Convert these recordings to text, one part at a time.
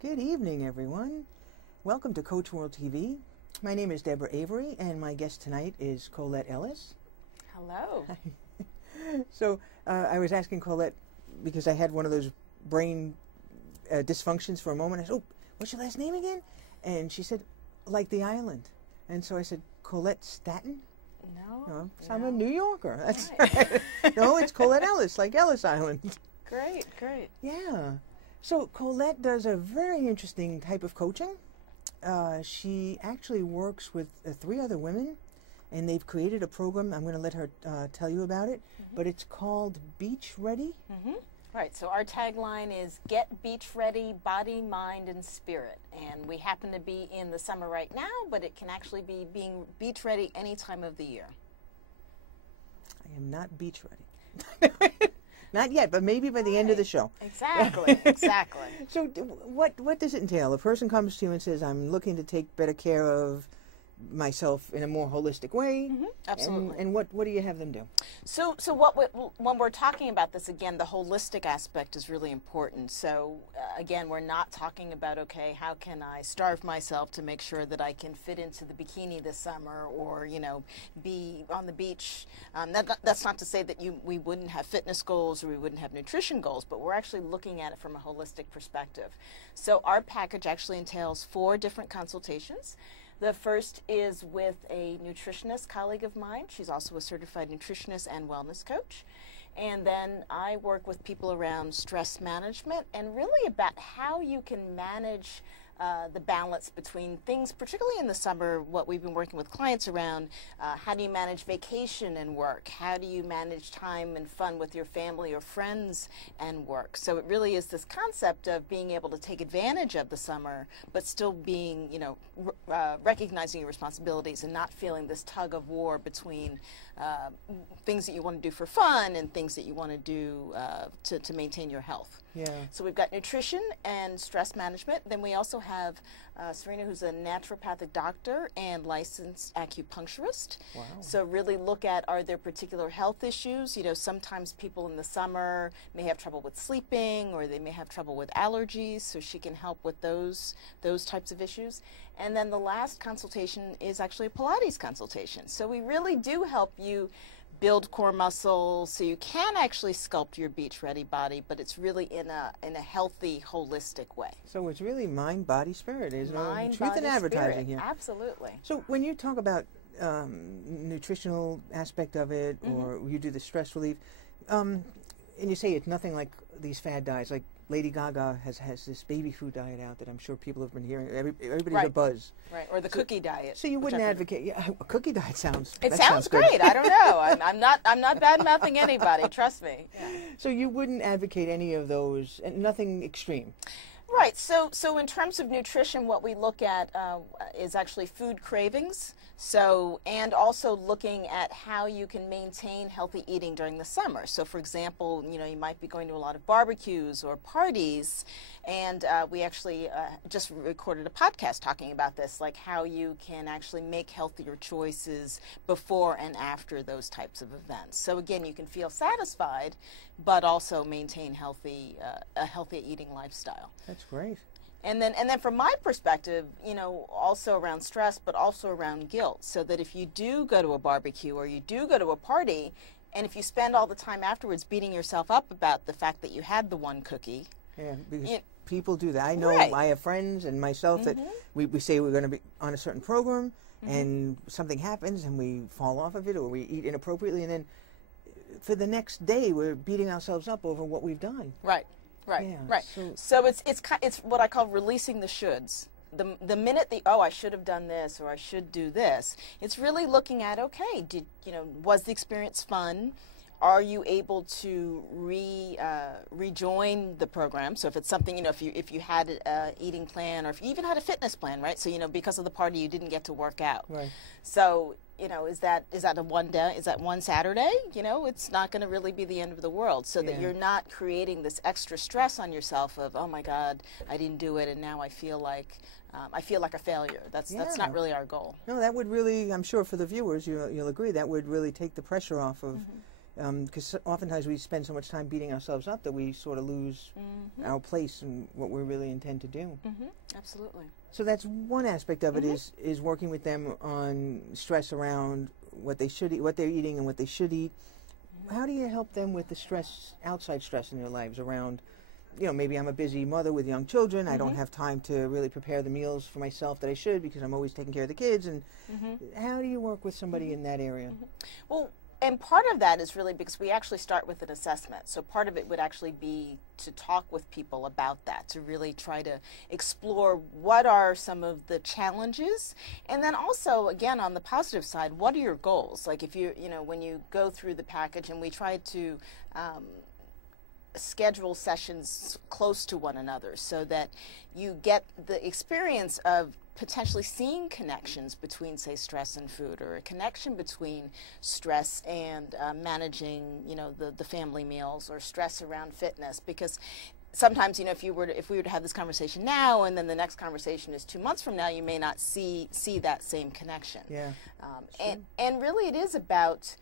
Good evening, everyone. Welcome to Coach World TV. My name is Deborah Avery, and my guest tonight is Colette Ellis. Hello. So I was asking Colette, because I had one of those brain dysfunctions for a moment. I said, "Oh, what's your last name again?" And she said, "Like the island." And so I said, "Colette Staten?" No. So I'm a New Yorker. That's Right. right. No, it's Colette Ellis, like Ellis Island. Great. Yeah. So Colette does a very interesting type of coaching. She actually works with 3 other women, and they've created a program. I'm going to let her tell you about it, but it's called Beach Ready. Right, so our tagline is Get Beach Ready, Body, Mind, and Spirit. And we happen to be in the summer right now, but it can actually be being beach ready any time of the year. I am not beach ready. Not yet, but maybe by the end of the show. Exactly. So what does it entail? A person comes to you and says, "I'm looking to take better care of myself in a more holistic way." Absolutely. And what do you have them do? So when we're talking about this, again, the holistic aspect is really important. So again, we're not talking about, okay, how can I starve myself to make sure that I can fit into the bikini this summer, or be on the beach. That's not to say that we wouldn't have fitness goals or we wouldn't have nutrition goals, but we're actually looking at it from a holistic perspective. So our package actually entails 4 different consultations. The first is with a nutritionist colleague of mine. She's also a certified nutritionist and wellness coach. And then I work with people around stress management and really about how you can manage the balance between things, particularly in the summer. What we've been working with clients around, how do you manage vacation and work? How do you manage time and fun with your family or friends and work? So it really is this concept of being able to take advantage of the summer, but still being, recognizing your responsibilities and not feeling this tug of war between things that you want to do for fun and things that you want to do to maintain your health. Yeah. So we've got nutrition and stress management. Then we also have Serena, who's a naturopathic doctor and licensed acupuncturist. Wow. So really look at, are there particular health issues? Sometimes people in the summer may have trouble with sleeping, or they may have trouble with allergies, so she can help with those types of issues. And then the last consultation is actually a Pilates consultation. So we really do help you build core muscle so you can actually sculpt your beach ready body, but it's really in a healthy, holistic way. So it's really mind, body, spirit, isn't Mind, it? Truth body, in advertising spirit. here. Absolutely. So when you talk about nutritional aspect of it, or you do the stress relief, and you say it's nothing like these fad diets, like Lady Gaga has this baby food diet out that I'm sure people have been hearing. Everybody's Right. a buzz. Right, or the cookie diet. So you wouldn't advocate? Yeah, a cookie diet sounds. It that sounds good. great. I don't know. I'm not bad mouthing anybody. Trust me. Yeah. So you wouldn't advocate any of those, and nothing extreme. Right. So in terms of nutrition, what we look at is actually food cravings. So, and also looking at how you can maintain healthy eating during the summer. So, for example, you might be going to a lot of barbecues or parties, and we actually just recorded a podcast talking about this, like how you can actually make healthier choices before and after those types of events. So again, you can feel satisfied, but also maintain a healthy eating lifestyle. That's great. And then from my perspective, also around stress, but also around guilt, so that if you do go to a barbecue or you do go to a party, and if you spend all the time afterwards beating yourself up about the fact that you had the one cookie. Yeah, because people do that. I know. Right. I have friends and myself that we say we're going to be on a certain program, and something happens and we fall off of it, or we eat inappropriately, and then for the next day we're beating ourselves up over what we've done. Right. Yeah, Right. So it's what I call releasing the shoulds. The minute I should have done this, or I should do this, it's really looking at, okay, was the experience fun? Are you able to rejoin the program? So if it's something, if you had an eating plan, or if you even had a fitness plan, right? So because of the party you didn't get to work out. Right. So is that a one day? Is that one Saturday? It's not going to really be the end of the world. So that you're not creating this extra stress on yourself of, oh my God, I didn't do it, and now I feel like a failure. That's not really our goal. No, that would really, I'm sure for the viewers, you'll agree, that would really take the pressure off of because oftentimes we spend so much time beating ourselves up that we sort of lose our place in what we really intend to do. Absolutely. So that's one aspect of it, is working with them on stress around what they should eat, what they're eating, and what they should eat. How do you help them with the stress, outside stress in their lives around, maybe I'm a busy mother with young children. I don't have time to really prepare the meals for myself that I should because I'm always taking care of the kids. And how do you work with somebody in that area? Well, and part of that is really because we actually start with an assessment. So part of it would actually be to talk with people about that, to really try to explore what are some of the challenges. And then also, again, on the positive side, what are your goals? Like if when you go through the package, and we try to schedule sessions close to one another so that you get the experience of potentially seeing connections between, say, stress and food, or a connection between stress and managing, the family meals, or stress around fitness. Because sometimes, if we were to have this conversation now, and then the next conversation is 2 months from now, you may not see that same connection. Yeah. And really, it is about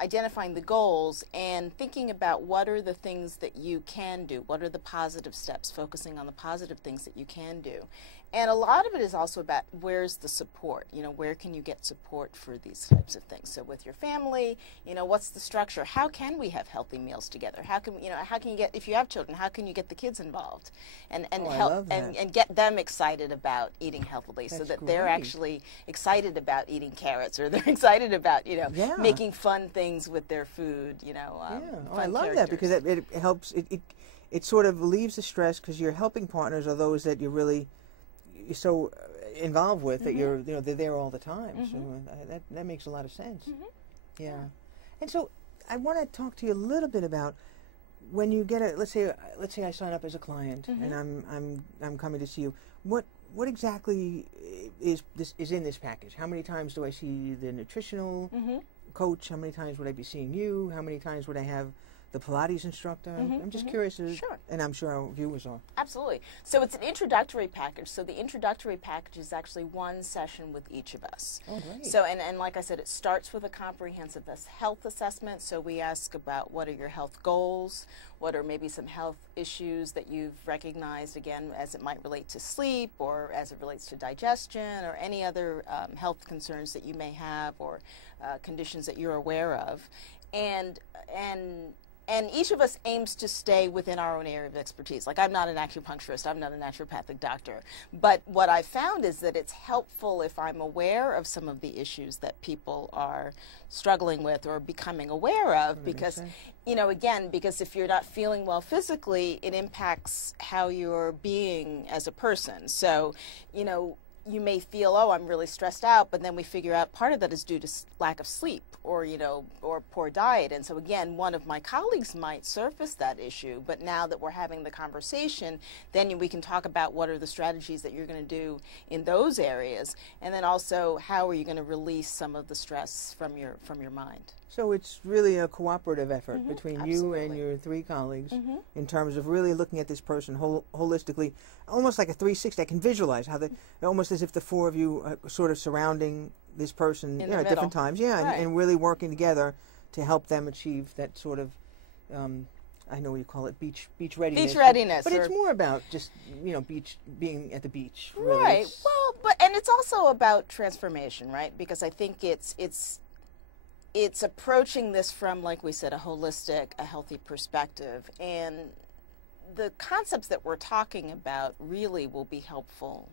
identifying the goals and thinking about what are the things that you can do, what are the positive steps, focusing on the positive things that you can do. And a lot of it is also about where's the support, where can you get support for these types of things. So with your family, what's the structure? How can we have healthy meals together? How can you get, if you have children, how can you get the kids involved and help and get them excited about eating healthily? That's so that they're actually excited about eating carrots, or they're excited about, making fun things with their food, I love that, because it helps, it sort of relieves the stress, because your helping partners are those that you're so involved with, that they're there all the time. So that makes a lot of sense. Yeah. And so I want to talk to you a little bit about when you get let's say I sign up as a client, and I'm coming to see you. What exactly is in this package? How many times do I see the nutritional coach? How many times would I be seeing you? How many times would I have the Pilates instructor? I'm just curious, Sure. And I'm sure our viewers are. Absolutely. So it's an introductory package. So the introductory package is actually one session with each of us. Oh, great. So, and like I said, it starts with a comprehensive health assessment. So we ask about what are your health goals, what are maybe some health issues that you've recognized, again, as it might relate to sleep, or as it relates to digestion, or any other health concerns that you may have, or conditions that you're aware of. And each of us aims to stay within our own area of expertise. Like, I'm not an acupuncturist, I'm not a naturopathic doctor. But what I've found is that it's helpful if I'm aware of some of the issues that people are struggling with or becoming aware of, because, again, because if you're not feeling well physically, it impacts how you're being as a person. So, you may feel, oh, I'm really stressed out, but then we figure out part of that is due to lack of sleep, or, or poor diet. And so again, one of my colleagues might surface that issue, but now that we're having the conversation, then we can talk about what are the strategies that you're going to do in those areas, and then also how are you going to release some of the stress from your mind. So it's really a cooperative effort between you and your three colleagues in terms of really looking at this person holistically, almost like a 360. I can visualize how almost as if the four of you are sort of surrounding this person at different times, and really working together to help them achieve that sort of, I know you call it beach readiness. Beach readiness. But it's more about just, being at the beach. Right. Well, and it's also about transformation, right? Because I think it's approaching this from, like we said, a healthy perspective. And the concepts that we're talking about really will be helpful,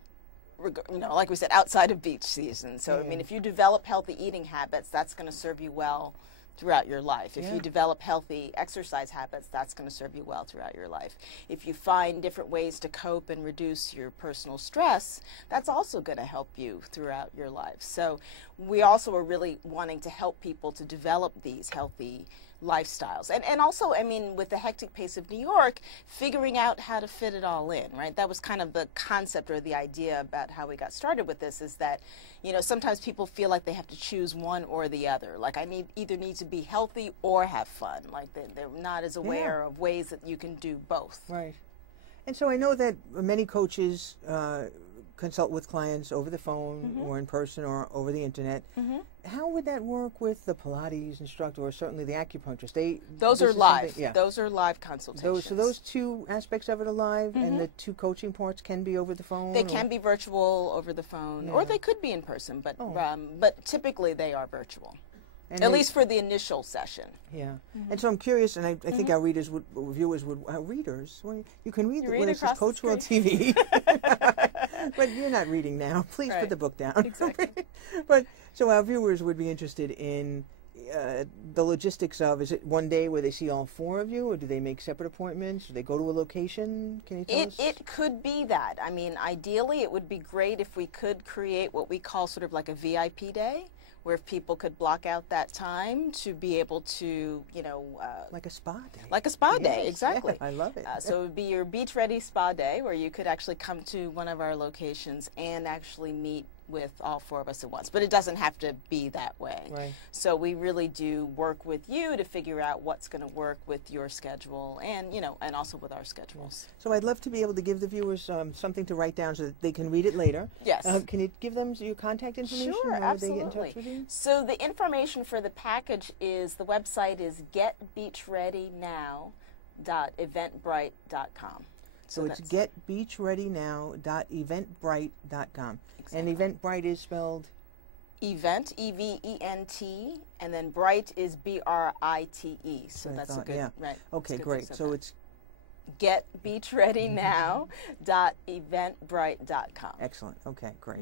like we said, outside of beach season. So, I mean, if you develop healthy eating habits, that's going to serve you well throughout your life. If you develop healthy exercise habits, that's going to serve you well throughout your life. If you find different ways to cope and reduce your personal stress, that's also going to help you throughout your life. So we also are really wanting to help people to develop these healthy lifestyles. And also, I mean, with the hectic pace of New York, figuring out how to fit it all in, right? That was kind of the concept or the idea about how we got started with this, is that, sometimes people feel like they have to choose one or the other. Like, I either need to be healthy or have fun. Like, they're not as aware of ways that you can do both. Right. And so I know that many coaches consult with clients over the phone or in person or over the internet. How would that work with the Pilates instructor or certainly the acupuncturist? Those are live. Yeah. Those are live consultations. So those two aspects of it are live, and the two coaching parts can be over the phone? They can be virtual over the phone, or they could be in person, but typically they are virtual. And at least for the initial session. Yeah. And so I'm curious, and I think our readers would, viewers would, readers, well, you can read when it says Coach World TV. But you're not reading now. Please put the book down. Exactly. But so our viewers would be interested in the logistics of, is it one day where they see all four of you, or do they make separate appointments? Do they go to a location? Can you tell us? It could be that. I mean, ideally it would be great if we could create what we call sort of like a VIP day, where if people could block out that time to be able to, like a spa day. Like a spa day, exactly. Yeah, I love it. So it would be your beach-ready spa day where you could actually come to one of our locations and actually meet with all four of us at once. But it doesn't have to be that way. Right. So we really do work with you to figure out what's going to work with your schedule and, and also with our schedules. So I'd love to be able to give the viewers something to write down so that they can read it later. Yes. Can you give them your contact information? Sure, How absolutely. would they get in touch with you? So the information for the package is, the website is getbeachreadynow.eventbrite.com. So it's getbeachreadynow.eventbrite.com. And Eventbrite is spelled? Event, E-V-E-N-T, and then Bright is B-R-I-T-E. So that's a good, right. Okay, great. So it's getbeachreadynow.eventbrite.com. Excellent. Okay, great.